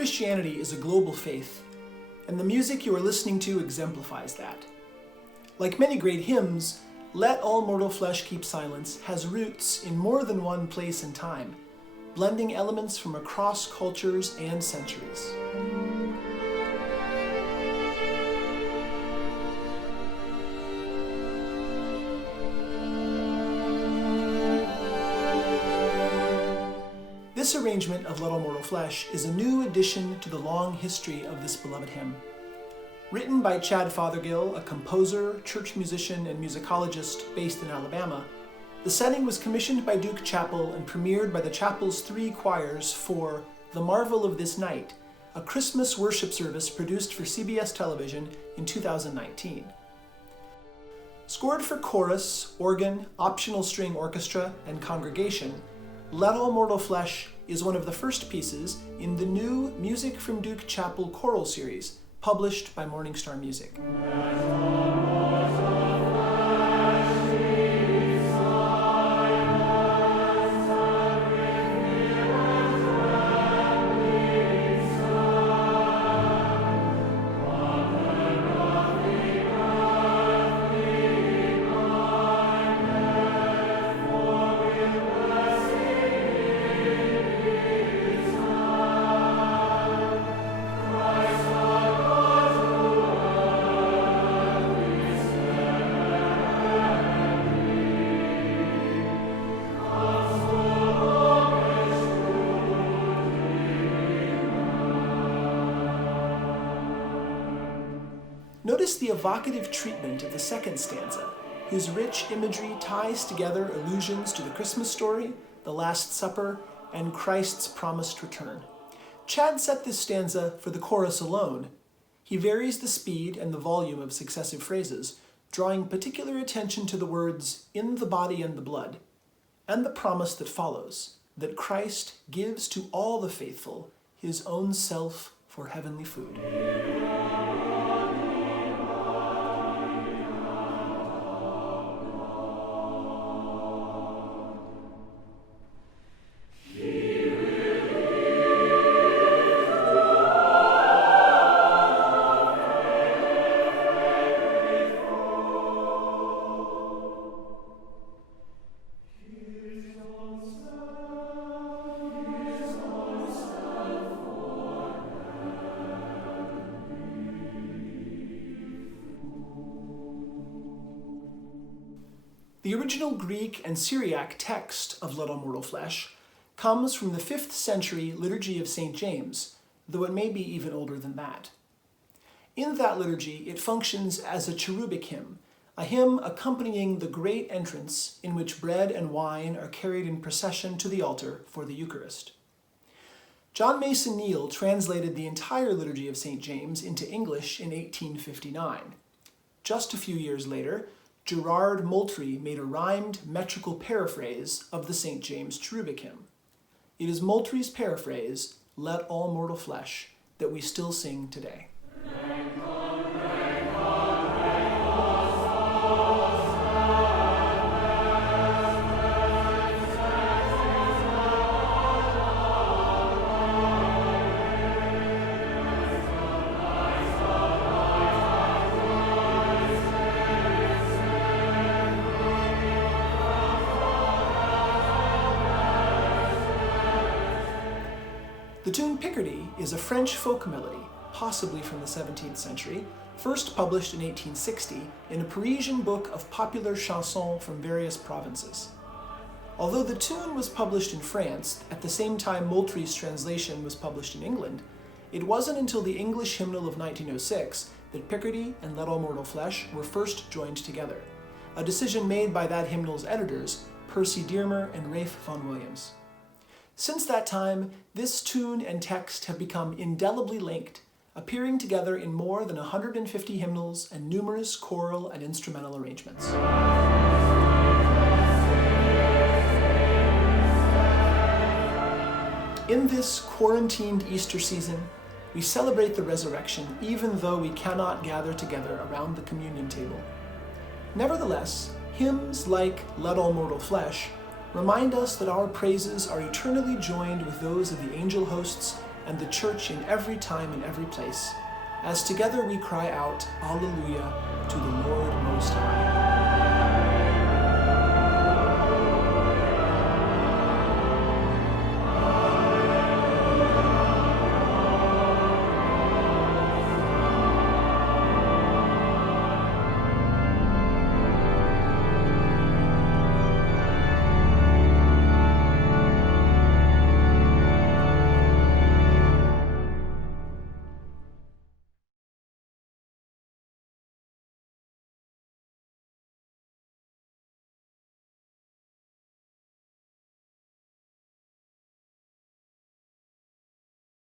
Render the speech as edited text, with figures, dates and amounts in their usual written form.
Christianity is a global faith, and the music you are listening to exemplifies that. Like many great hymns, Let All Mortal Flesh Keep Silence has roots in more than one place and time, blending elements from across cultures and centuries. This arrangement of Let All Mortal Flesh is a new addition to the long history of this beloved hymn. Written by Chad Fothergill, a composer, church musician, and musicologist based in Alabama, the setting was commissioned by Duke Chapel and premiered by the chapel's 3 choirs for The Marvel of This Night, a Christmas worship service produced for CBS television in 2019. Scored for chorus, organ, optional string orchestra, and congregation, Let All Mortal Flesh is one of the first pieces in the new Music from Duke Chapel choral series, published by Morning Star Music. Notice the evocative treatment of the second stanza, whose rich imagery ties together allusions to the Christmas story, the Last Supper, and Christ's promised return. Chad set this stanza for the chorus alone. He varies the speed and the volume of successive phrases, drawing particular attention to the words, "in the body and the blood," and the promise that follows, that Christ gives to all the faithful his own self for heavenly food. The original Greek and Syriac text of Let All Mortal Flesh comes from the 5th century Liturgy of St. James, though it may be even older than that. In that liturgy, it functions as a cherubic hymn, a hymn accompanying the great entrance in which bread and wine are carried in procession to the altar for the Eucharist. John Mason Neale translated the entire Liturgy of St. James into English in 1859. Just a few years later, Gerard Moultrie made a rhymed metrical paraphrase of the St. James cherubic hymn. It is Moultrie's paraphrase, Let All Mortal Flesh, that we still sing today. The tune Picardy is a French folk melody, possibly from the 17th century, first published in 1860 in a Parisian book of popular chansons from various provinces. Although the tune was published in France, at the same time Moultrie's translation was published in England, it wasn't until the English hymnal of 1906 that Picardy and Let All Mortal Flesh were first joined together, a decision made by that hymnal's editors, Percy Dearmer and Rafe Vaughan Williams. Since that time, this tune and text have become indelibly linked, appearing together in more than 150 hymnals and numerous choral and instrumental arrangements. In this quarantined Easter season, we celebrate the resurrection even though we cannot gather together around the communion table. Nevertheless, hymns like Let All Mortal Flesh remind us that our praises are eternally joined with those of the angel hosts and the Church in every time and every place, as together we cry out, Alleluia, to the Lord Most High.